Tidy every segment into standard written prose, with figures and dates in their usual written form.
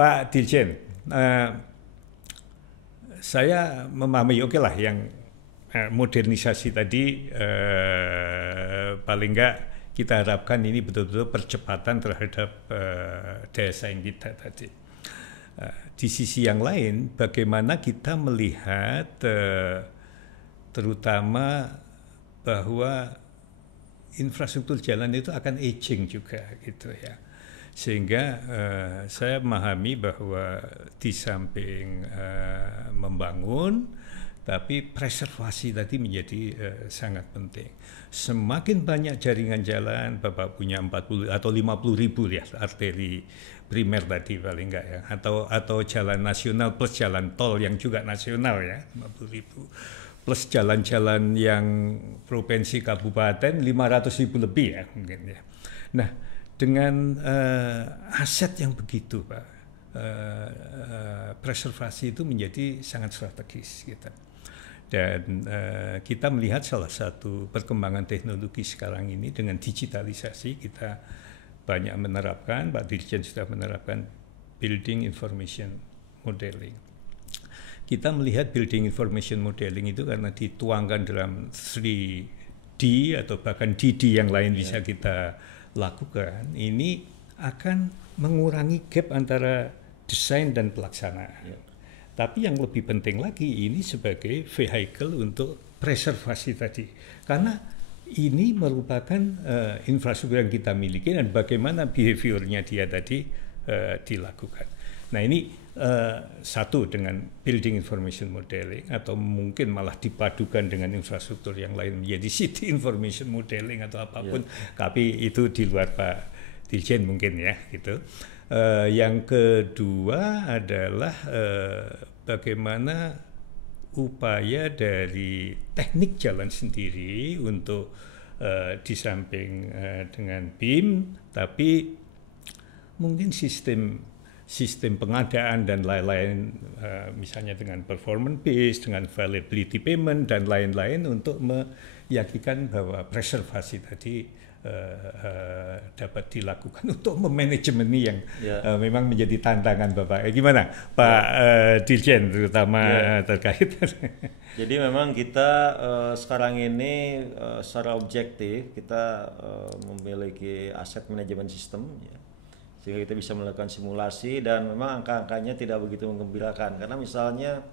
Pak Dirjen, saya memahami oke lah yang modernisasi tadi paling enggak kita harapkan ini betul-betul percepatan terhadap daya saing kita tadi. Di sisi yang lain, bagaimana kita melihat terutama bahwa infrastruktur jalan itu akan aging juga gitu ya. Sehingga saya memahami bahwa di samping membangun, tapi preservasi tadi menjadi sangat penting. Semakin banyak jaringan jalan, Bapak punya 40 atau 50 ribu ya arteri primer tadi paling enggak ya, atau jalan nasional plus jalan tol yang juga nasional ya 50 ribu, plus jalan-jalan yang provinsi kabupaten 500 ribu lebih ya mungkin ya. Nah, dengan aset yang begitu Pak, preservasi itu menjadi sangat strategis gitu. Dan kita melihat salah satu perkembangan teknologi sekarang ini dengan digitalisasi, kita banyak menerapkan, Pak Dirjen sudah menerapkan Building Information Modeling. Kita melihat Building Information Modeling itu karena dituangkan dalam 3D atau bahkan DD yang lain bisa kita lakukan, ini akan mengurangi gap antara desain dan pelaksanaan. Tapi yang lebih penting lagi, ini sebagai vehicle untuk preservasi tadi. Karena ini merupakan infrastruktur yang kita miliki dan bagaimana behaviornya dia tadi dilakukan. Nah ini satu dengan Building Information Modeling atau mungkin malah dipadukan dengan infrastruktur yang lain menjadi City Information Modeling atau apapun. Tapi itu di luar Pak Dirjen mungkin ya gitu. Yang kedua adalah bagaimana upaya dari teknik jalan sendiri untuk di samping dengan BIM, tapi mungkin sistem pengadaan dan lain-lain, misalnya dengan performance base, dengan availability payment dan lain-lain untuk meyakinkan bahwa preservasi tadi dapat dilakukan untuk memanajemen ini yang memang menjadi tantangan Bapak. Gimana Pak Dirjen terutama terkait? Jadi memang kita sekarang ini secara objektif kita memiliki aset manajemen sistem ya, sehingga kita bisa melakukan simulasi dan memang angka-angkanya tidak begitu menggembirakan karena misalnya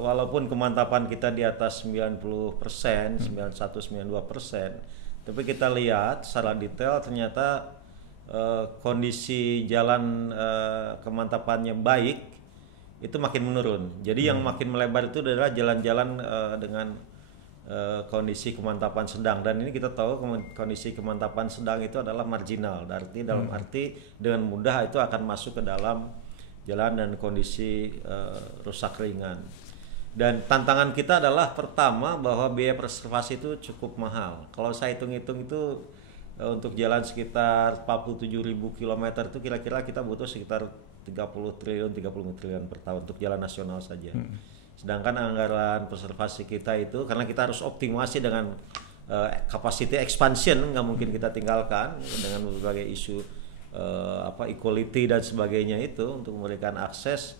walaupun kemantapan kita di atas 90%, 91-92%, tapi kita lihat secara detail ternyata kondisi jalan kemantapannya baik itu makin menurun. Jadi yang makin melebar itu adalah jalan-jalan dengan kondisi kemantapan sedang, dan ini kita tahu kondisi kemantapan sedang itu adalah marginal, arti dalam arti dengan mudah itu akan masuk ke dalam jalan dan kondisi rusak ringan. Dan tantangan kita adalah pertama bahwa biaya preservasi itu cukup mahal. Kalau saya hitung-hitung itu untuk jalan sekitar 47.000 km itu kira-kira kita butuh sekitar 30 triliun per tahun untuk jalan nasional saja. Sedangkan anggaran preservasi kita itu karena kita harus optimasi dengan capacity expansion, nggak mungkin kita tinggalkan dengan berbagai isu equality dan sebagainya itu untuk memberikan akses.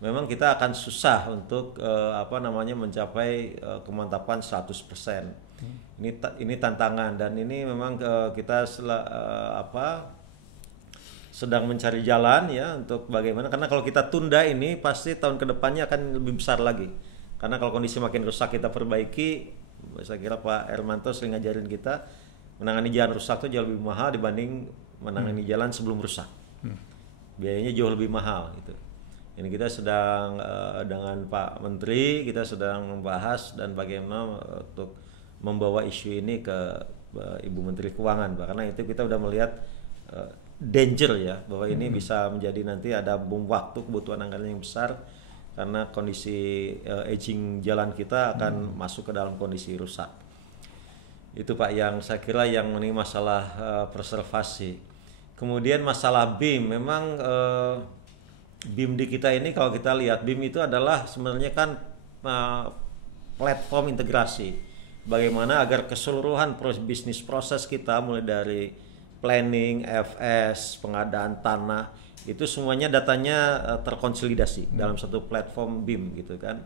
Memang kita akan susah untuk mencapai kemantapan 100%. Ini tantangan dan ini memang kita sedang mencari jalan ya untuk bagaimana, karena kalau kita tunda ini pasti tahun kedepannya akan lebih besar lagi. Karena kalau kondisi makin rusak kita perbaiki, saya kira Pak Hermanto sering ngajarin kita menangani jalan rusak itu jauh lebih mahal dibanding menangani jalan sebelum rusak. Biayanya jauh lebih mahal gitu. Ini kita sedang dengan Pak Menteri kita sedang membahas dan bagaimana untuk membawa isu ini ke Ibu Menteri Keuangan, karena itu kita sudah melihat danger ya bahwa ini bisa menjadi nanti ada bom waktu, kebutuhan anggaran yang besar karena kondisi aging jalan kita akan masuk ke dalam kondisi rusak. Itu Pak yang saya kira yang ini masalah preservasi. Kemudian masalah BIM, memang BIM di kita ini kalau kita lihat BIM itu adalah sebenarnya kan platform integrasi. Bagaimana agar keseluruhan bisnis proses kita mulai dari planning, FS, pengadaan tanah, itu semuanya datanya terkonsolidasi dalam satu platform BIM gitu kan.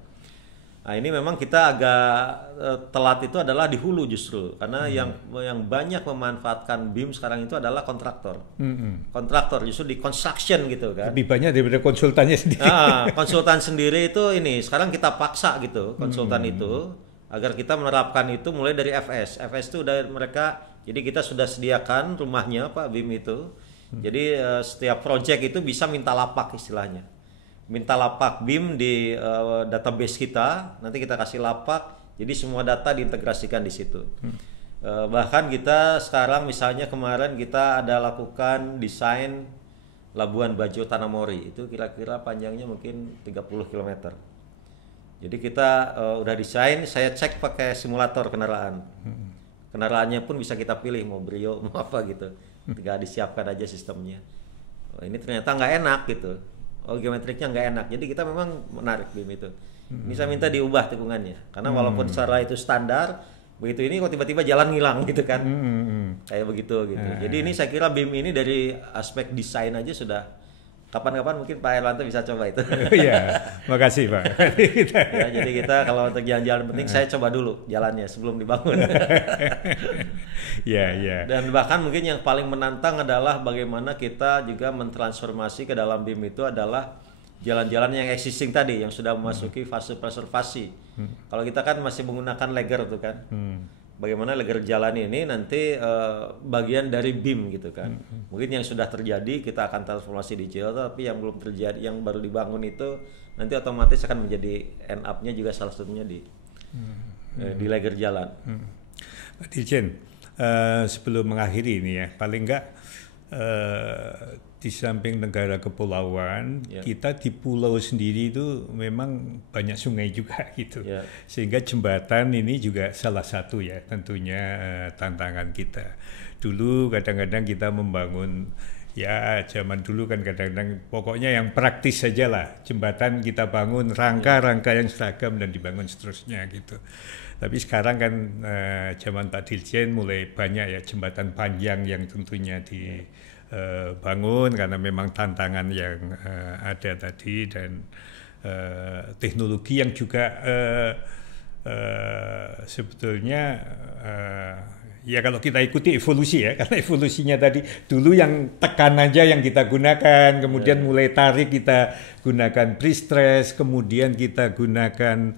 Nah ini memang kita agak telat itu adalah di hulu justru, karena yang banyak memanfaatkan BIM sekarang itu adalah kontraktor. Kontraktor justru di construction gitu kan. Lebih banyak daripada konsultannya sendiri. Nah, konsultan sendiri itu ini sekarang kita paksa gitu konsultan itu agar kita menerapkan itu mulai dari FS. FS itu udah mereka, jadi kita sudah sediakan rumahnya Pak BIM itu. Jadi setiap project itu bisa minta lapak istilahnya. Minta lapak BIM di database kita, nanti kita kasih lapak, jadi semua data diintegrasikan di situ. Bahkan kita sekarang misalnya kemarin kita ada lakukan desain Labuan Bajo Tanamori, itu kira-kira panjangnya mungkin 30 km. Jadi kita udah desain, saya cek pakai simulator kendaraan. Kendaraannya pun bisa kita pilih mau Brio, mau apa gitu. Tinggal disiapkan aja sistemnya. Ini ternyata nggak enak gitu. Geometriknya nggak enak, jadi kita memang menarik BIM itu. Bisa minta diubah tikungannya, karena walaupun secara itu standar, begitu ini kok tiba-tiba jalan ngilang gitu kan, kayak begitu gitu. Jadi ini saya kira BIM ini dari aspek desain aja sudah. Kapan-kapan mungkin Pak Hermanto bisa coba itu. Iya, makasih Pak. Ya, jadi kita kalau untuk jalan-jalan penting saya coba dulu jalannya sebelum dibangun. Iya. Dan bahkan mungkin yang paling menantang adalah bagaimana kita juga mentransformasi ke dalam BIM itu adalah jalan-jalan yang existing tadi yang sudah memasuki fase preservasi. Kalau kita kan masih menggunakan legger tuh kan. Bagaimana legger jalan ini nanti bagian dari BIM gitu kan. Mungkin yang sudah terjadi kita akan transformasi digital, tapi yang belum terjadi, yang baru dibangun itu nanti otomatis akan menjadi end up-nya juga salah satunya di legger jalan. Pak Dirjen, sebelum mengakhiri ini ya, paling enggak di samping negara kepulauan, kita di pulau sendiri itu memang banyak sungai juga gitu. Sehingga jembatan ini juga salah satu ya tentunya tantangan kita. Dulu kadang-kadang kita membangun, ya zaman dulu kan kadang-kadang pokoknya yang praktis saja lah. Jembatan kita bangun rangka-rangka yang seragam dan dibangun seterusnya gitu. Tapi sekarang kan zaman Pak Dirjen mulai banyak ya jembatan panjang yang tentunya bangun karena memang tantangan yang ada tadi dan teknologi yang juga sebetulnya ya kalau kita ikuti evolusi ya, karena evolusinya tadi dulu yang tekan aja yang kita gunakan, kemudian mulai tarik kita gunakan pre-stress, kemudian kita gunakan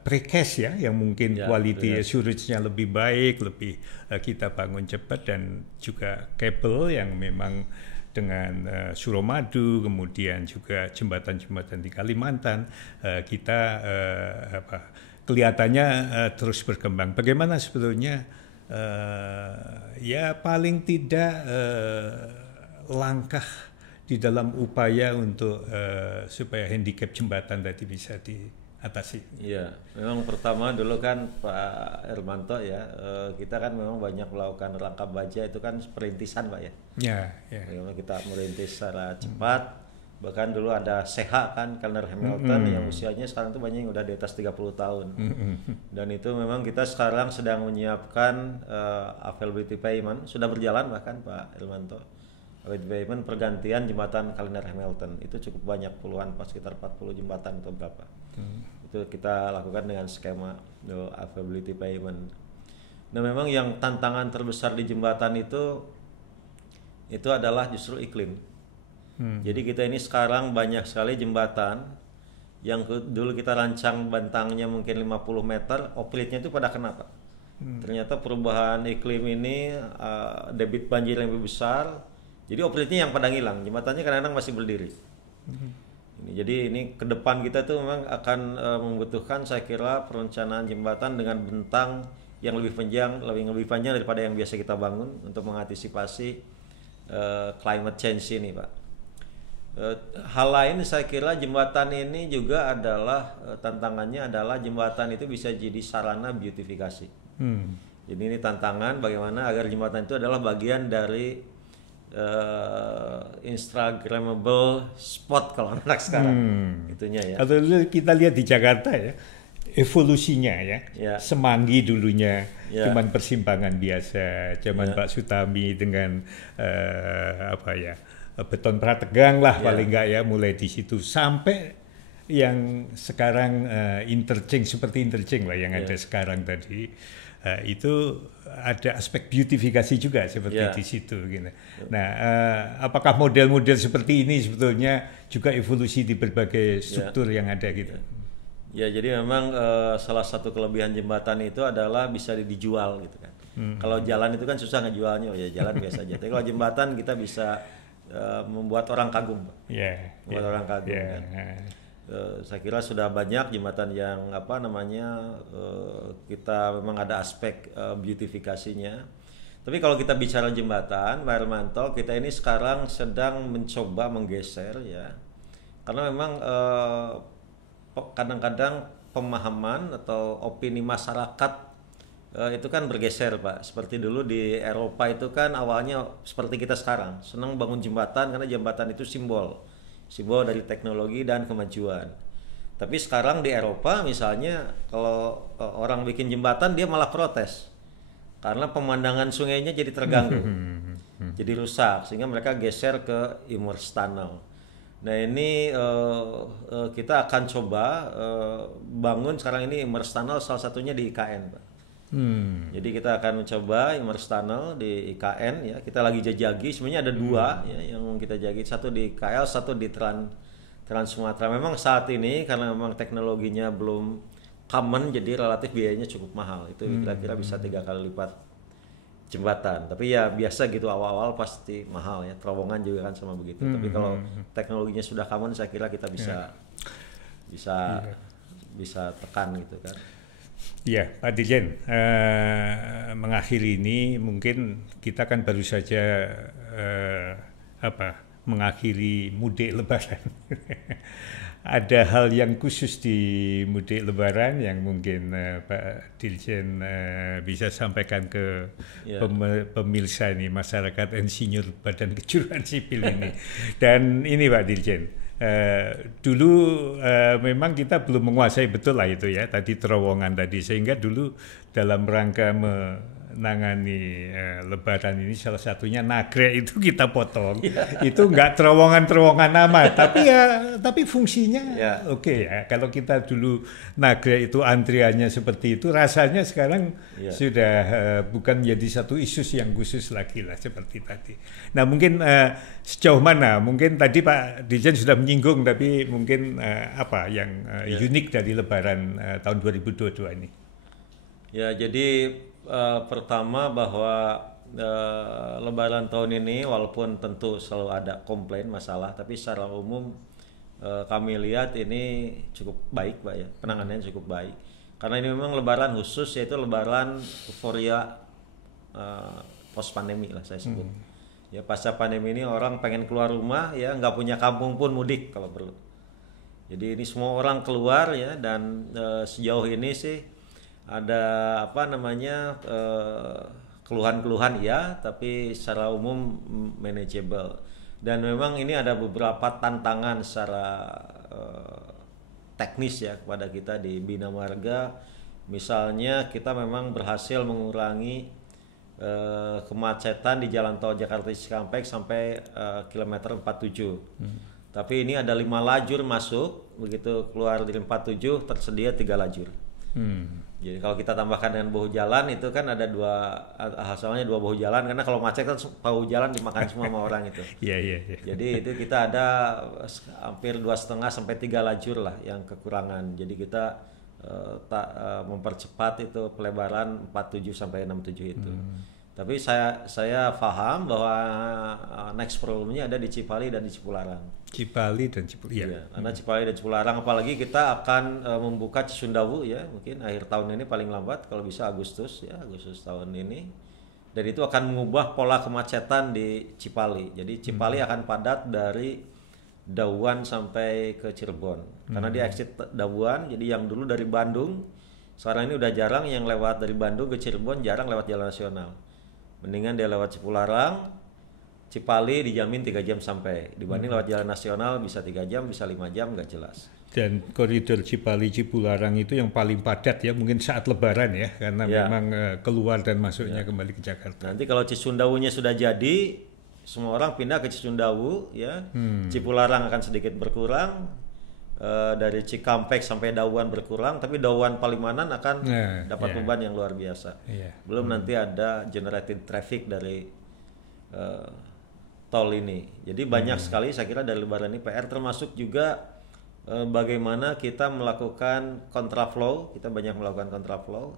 precast ya, yang mungkin quality assurance-nya lebih baik, lebih kita bangun cepat, dan juga kabel yang memang dengan Suramadu, kemudian juga jembatan-jembatan di Kalimantan, kita kelihatannya terus berkembang. Bagaimana sebetulnya ya paling tidak langkah di dalam upaya untuk supaya handicap jembatan tadi bisa diatasi? Iya, memang pertama dulu kan Pak Hermanto ya, kita kan memang banyak melakukan rangka baja itu kan perintisan Pak ya. Bagaimana kita merintis secara cepat, bahkan dulu ada SEHA kan, Kalner Hamilton yang usianya sekarang tuh banyak yang udah di atas 30 tahun. Dan itu memang kita sekarang sedang menyiapkan availability payment, sudah berjalan bahkan Pak Hermanto. Availability payment pergantian jembatan Kalner Hamilton itu cukup banyak, puluhan, sekitar 40 jembatan atau berapa. Itu kita lakukan dengan skema availability payment. Nah memang yang tantangan terbesar di jembatan itu adalah justru iklim. Jadi kita ini sekarang banyak sekali jembatan yang dulu kita rancang bentangnya mungkin 50 meter, oplitnya itu pada kenapa? Ternyata perubahan iklim ini debit banjir yang lebih besar, jadi oplitnya yang pada ngilang, jembatannya kadang-kadang masih berdiri. Jadi ini ke depan kita tuh memang akan membutuhkan saya kira perencanaan jembatan dengan bentang yang lebih panjang daripada yang biasa kita bangun untuk mengantisipasi climate change ini Pak. Hal lain saya kira jembatan ini juga adalah tantangannya adalah jembatan itu bisa jadi sarana beautifikasi. Jadi ini tantangan bagaimana agar jembatan itu adalah bagian dari Instagramable spot kalau anak sekarang itunya ya. Atau kita lihat di Jakarta ya, evolusinya ya. Semanggi dulunya cuman persimpangan biasa, cuman Pak Sutami dengan beton prategang lah paling enggak ya, mulai di situ sampai yang sekarang interchange seperti interchange lah yang ada sekarang tadi, itu ada aspek beautifikasi juga seperti di situ gitu. Nah, apakah model-model seperti ini sebetulnya juga evolusi di berbagai struktur yang ada gitu? Ya, jadi memang salah satu kelebihan jembatan itu adalah bisa dijual gitu kan. Kalau jalan itu kan susah ngejualnya, ya jalan biasa aja. Tapi kalau jembatan kita bisa membuat orang kagum, membuat orang kagum. Kan. Saya kira sudah banyak jembatan yang kita memang ada aspek beautifikasinya. Tapi kalau kita bicara jembatan, Pak Hermanto, kita ini sekarang sedang mencoba menggeser ya, karena memang kadang-kadang pemahaman atau opini masyarakat itu kan bergeser Pak. Seperti dulu di Eropa itu kan awalnya seperti kita sekarang, senang bangun jembatan karena jembatan itu simbol dari teknologi dan kemajuan. Tapi sekarang di Eropa misalnya kalau orang bikin jembatan dia malah protes karena pemandangan sungainya jadi terganggu, jadi rusak, sehingga mereka geser ke immerse tunnel. Nah ini kita akan coba bangun sekarang ini immerse tunnel, salah satunya di IKN Pak. Jadi kita akan mencoba immerse tunnel di IKN ya. Kita lagi jajagi, sebenarnya ada dua ya, yang kita jagi, satu di KL, satu di Trans Sumatera. Memang saat ini karena memang teknologinya belum common, jadi relatif biayanya cukup mahal. Itu kira-kira bisa 3 kali lipat jembatan. Tapi ya biasa gitu, awal-awal pasti mahal ya. Terowongan juga kan sama begitu. Tapi kalau teknologinya sudah common, saya kira kita bisa tekan gitu kan. Ya, Pak Dirjen, mengakhiri ini mungkin kita kan baru saja mengakhiri mudik Lebaran. Ada hal yang khusus di mudik Lebaran yang mungkin Pak Dirjen bisa sampaikan ke pemirsa ini, masyarakat insinyur Badan Kejuruan Sipil ini. Dan ini Pak Dirjen, dulu memang kita belum menguasai betul lah itu ya, tadi terowongan tadi, sehingga dulu dalam rangka menangani Lebaran ini salah satunya nagrek itu kita potong. Itu enggak terowongan nama, tapi fungsinya oke ya. Kalau kita dulu nagrek itu antriannya seperti itu, rasanya sekarang sudah bukan menjadi satu isu yang khusus lagi lah seperti tadi. Nah mungkin sejauh mana, mungkin tadi Pak Dirjen sudah menyinggung, tapi mungkin apa yang unik dari Lebaran tahun 2022 ini? Ya, jadi pertama bahwa Lebaran tahun ini walaupun tentu selalu ada komplain masalah, tapi secara umum kami lihat ini cukup baik Pak ya, penanganannya cukup baik. Karena ini memang Lebaran khusus, yaitu Lebaran euforia post pandemi lah saya sebut. Ya pasca pandemi ini orang pengen keluar rumah ya, nggak punya kampung pun mudik kalau perlu. Jadi ini semua orang keluar ya, dan sejauh ini sih ada keluhan-keluhan ya, tapi secara umum manageable. Dan memang ini ada beberapa tantangan secara teknis ya kepada kita di Bina Marga. Misalnya kita memang berhasil mengurangi kemacetan di Jalan Tol Jakarta Cikampek sampai kilometer 47. Tapi ini ada 5 lajur masuk, begitu keluar dari 47 tersedia 3 lajur. Jadi kalau kita tambahkan dengan bahu jalan itu kan ada hasilnya 2 bahu jalan, karena kalau macet kan bahu jalan dimakan semua sama orang itu. Jadi itu kita ada hampir 2,5 sampai 3 lajur lah yang kekurangan. Jadi kita mempercepat itu pelebaran 47 sampai 67 itu. Tapi saya paham bahwa next problemnya ada di Cipali dan di Cipularang. Karena Cipali dan Cipularang, apalagi kita akan membuka Cisundawu ya, mungkin akhir tahun ini paling lambat, kalau bisa Agustus tahun ini. Dan itu akan mengubah pola kemacetan di Cipali. Jadi Cipali akan padat dari Dauan sampai ke Cirebon. Karena dia exit Dauan, jadi yang dulu dari Bandung, sekarang ini udah jarang yang lewat dari Bandung ke Cirebon, jarang lewat jalan nasional. Mendingan dia lewat Cipularang, Cipali dijamin 3 jam sampai. Dibanding lewat jalan nasional bisa 3 jam, bisa 5 jam, nggak jelas. Dan koridor Cipali Cipularang itu yang paling padat ya, mungkin saat Lebaran ya, karena memang keluar dan masuknya kembali ke Jakarta. Nanti kalau Cisundawunya sudah jadi, semua orang pindah ke Cisundawu ya. Cipularang akan sedikit berkurang, dari Cikampek sampai Dauan berkurang, tapi Dauan Palimanan akan dapat beban yang luar biasa. Belum nanti ada generated traffic dari tol ini. Jadi banyak sekali saya kira dari Lebaran ini PR, termasuk juga bagaimana kita melakukan kontraflow. Kita banyak melakukan kontraflow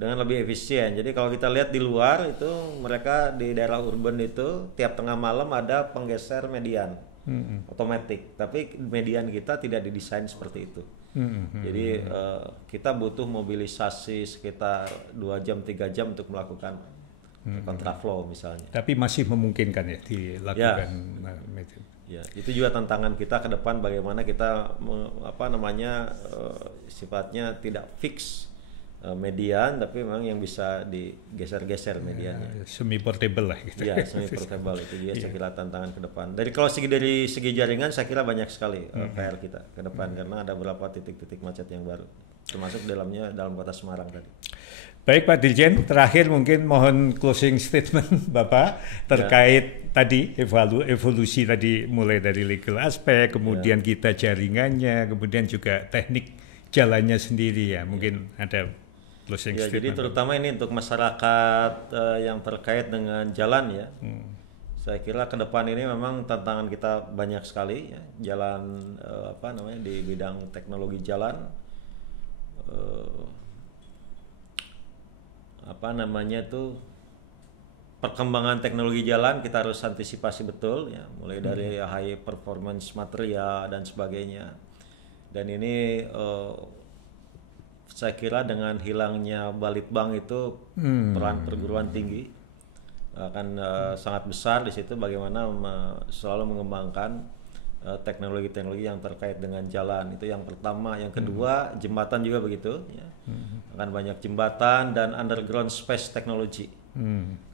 dengan lebih efisien. Jadi kalau kita lihat di luar itu, mereka di daerah urban itu tiap tengah malam ada penggeser median otomatis, tapi median kita tidak didesain seperti itu. Jadi kita butuh mobilisasi sekitar 2 jam 3 jam untuk melakukan kontraflow misalnya. Tapi masih memungkinkan ya dilakukan. Ya, itu juga tantangan kita ke depan, bagaimana kita sifatnya tidak fix median, tapi memang yang bisa digeser-geser mediannya. Semi portable lah gitu. Ya, semi portable itu dia saya kira tantangan ke depan. Dari segi jaringan saya kira banyak sekali PR kita ke depan, karena ada beberapa titik-titik macet yang baru, termasuk dalam kota Semarang tadi. Baik Pak Dirjen, terakhir mungkin mohon closing statement Bapak terkait tadi evolusi tadi, mulai dari legal aspek, kemudian kita jaringannya, kemudian juga teknik jalannya sendiri ya. Mungkin ada closing statement. Jadi terutama ini untuk masyarakat yang terkait dengan jalan ya. Saya kira ke depan ini memang tantangan kita banyak sekali ya. Jalan di bidang teknologi jalan. Perkembangan teknologi jalan kita harus antisipasi betul ya, mulai dari high performance material dan sebagainya. Dan ini saya kira dengan hilangnya Balitbang itu peran perguruan tinggi akan sangat besar di situ, bagaimana selalu mengembangkan teknologi-teknologi yang terkait dengan jalan. Itu yang pertama. Yang kedua, jembatan juga begitu ya. Akan banyak jembatan dan underground space technology.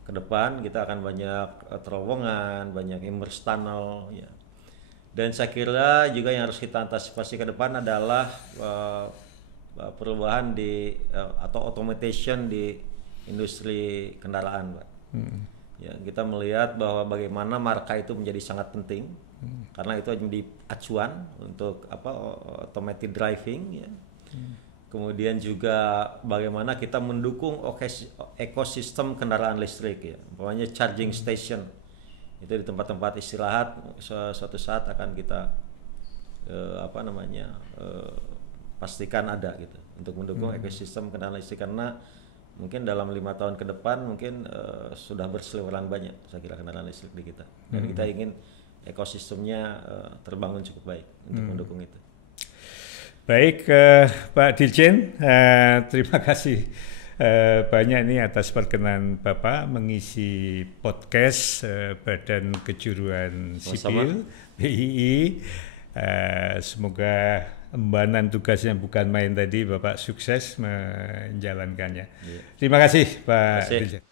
Ke depan kita akan banyak terowongan, banyak immersed tunnel ya. Dan saya kira juga yang harus kita antisipasi ke depan adalah perubahan atau automation di industri kendaraan, Pak. Ya, kita melihat bahwa bagaimana marka itu menjadi sangat penting, karena itu menjadi acuan untuk automated driving ya. Kemudian juga bagaimana kita mendukung ekosistem kendaraan listrik ya, umpamanya charging station itu di tempat-tempat istirahat suatu saat akan kita pastikan ada gitu, untuk mendukung ekosistem kendaraan listrik, karena mungkin dalam 5 tahun ke depan mungkin sudah berseliweran banyak saya kira kendaraan listrik di kita, dan kita ingin ekosistemnya terbangun cukup baik untuk mendukung itu. Baik Pak Dirjen, terima kasih banyak ini atas perkenan Bapak mengisi podcast Badan Kejuruan Sipil BII. Semoga embanan tugasnya bukan main tadi, Bapak sukses menjalankannya. Terima kasih Pak Dirjen.